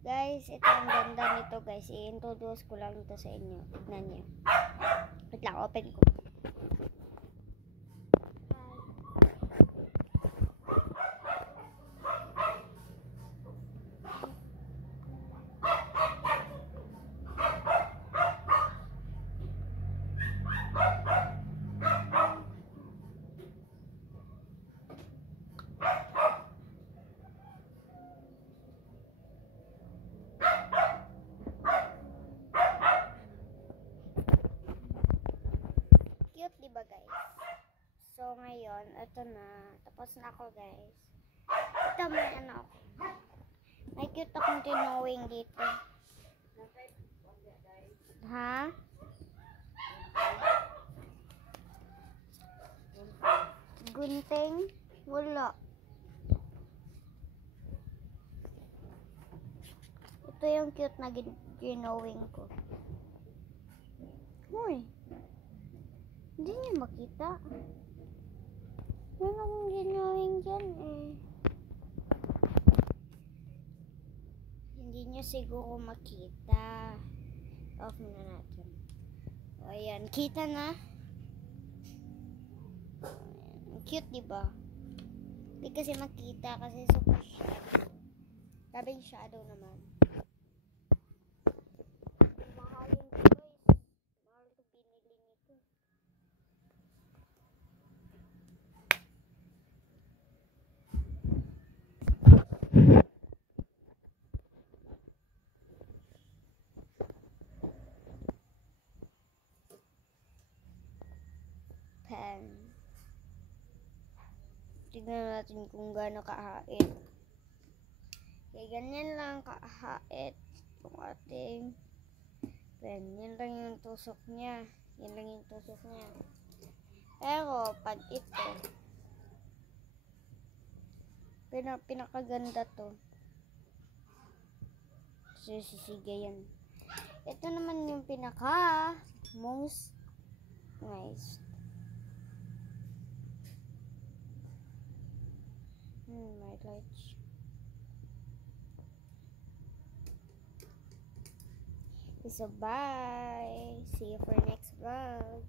Guys, ito ang ganda nito guys. I-introduce ko lang ito sa inyo. Tignan niyo. Wait lang, open ko. Cute, diba guys? So, ngayon, ito na. Tapos na ako guys. Ito, may ano ako. May cute akong tinawing dito. Ha? Gunting? Wala. Ito yung cute na ginawing ko. Hoy. Hindi niyo makita. Meron akong ginawing dyan eh. Hindi niyo siguro makita. Off na natin. O, ayan. Kita na. Cute, diba? Hindi kasi makita kasi super shadow. Tabing shadow naman. Mahalin ko guys. Mahal ko binili nito. Pen. Tignan natin kung gaano kahait. Kaya ganyan lang kahait yung ating pen. Yan lang yung tusok niya. Yan lang yung tusok niya. Pero pag ito, pinakaganda to. Sisiga yan. Ito naman yung pinaka most nice. My lights. So bye. See you for next vlog.